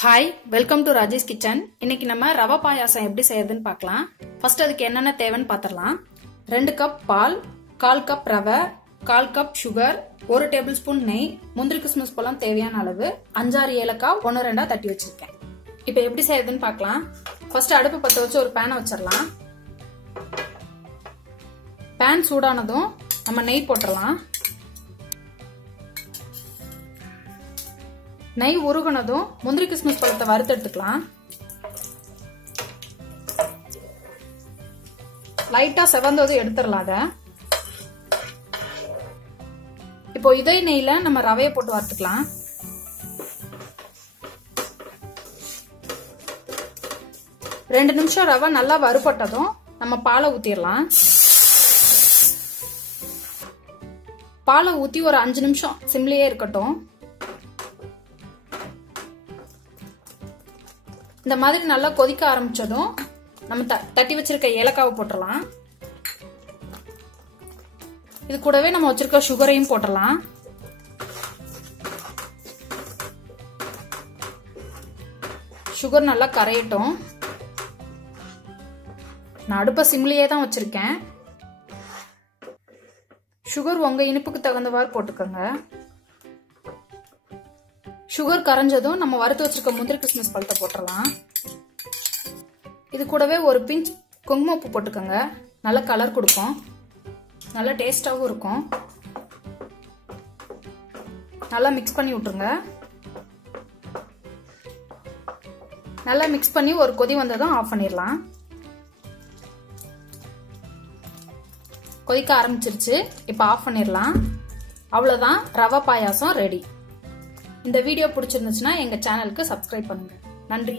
Hi welcome to Rajesh kitchen இன்னைக்கு நம்ம ரவை பாயாசம் எப்படி செய்யறதுன்னு பார்க்கலாம். ஃபர்ஸ்ட் அதுக்கு என்னென்ன தேவைன்னு பார்த்துடலாம். ரெண்டு கப் பால் கால் கப் ரவை கால் கப் சுகர் ஒரு டேபிள் ஸ்பூன் நெய் முந்திரி கிறிஸ்மஸ் பழம் தேவையான அளவு அஞ்சாறு ஏலக்காய் ஒன்று ரெண்டா தட்டி வச்சிருக்கேன். இப்போ எப்படி செய்யறதுன்னு பார்க்கலாம். ஃபர்ஸ்ட் அடுப்பு பற்ற வச்சு ஒரு பேனை வச்சிடலாம். பேன் சூடானதும் நம்ம நெய் போட்டுடலாம். நெய் உருகுனதும் முந்திரி கிஸ்மிஸ் பழத்தை வறுத்து எடுத்துக்கலாம். லைட்டா செவந்ததும் எடுத்துடலாம் அதை. இப்போ இதே நெய்ல நம்ம ரவையை போட்டு வறுத்துக்கலாம். ரெண்டு நிமிஷம் ரவை நல்லா வறுபட்டதும் நம்ம பாலை ஊத்திடலாம். பாலை ஊத்தி ஒரு அஞ்சு நிமிஷம் சிம்லயே இருக்கட்டும். இந்த மாதிரி நல்லா கொதிக்க ஆரம்பிச்சதும் நம்ம தட்டி வச்சிருக்க ஏலக்காவை போட்டுடலாம் இது கூடவே நம்ம வச்சிருக்க சுகரையும் போட்டுடலாம் சுகர் நல்லா கரையட்டும். நான் அடுப்ப சிம்லியே தான் வச்சிருக்கேன். சுகர் உங்க இனிப்புக்கு தகுந்தவாறு போட்டுக்கோங்க. சுகர் கரைஞ்சதும் நம்ம வறுத்து வச்சிருக்க முந்திரி கிறிஸ்மஸ் பழத்தை போட்டுடலாம் இது கூடவே ஒரு பிஞ்ச் குங்குமப்பூ போட்டுக்கோங்க. நல்ல கலர் கொடுக்கும். நல்ல டேஸ்டாகவும் இருக்கும். நல்லா மிக்ஸ் பண்ணி விட்டுருங்க. நல்லா மிக்ஸ் பண்ணி ஒரு கொதி வந்ததும் ஆஃப் பண்ணிடலாம். கொதிக்க ஆரம்பிச்சிருச்சு. இப்போ ஆஃப் பண்ணிடலாம். அவ்வளோதான் ரவா பாயாசம் ரெடி இந்த வீடியோ பிடிச்சிருந்துச்சுன்னா எங்கள் சேனலுக்கு சப்ஸ்கிரைப் பண்ணுங்கள் நன்றி.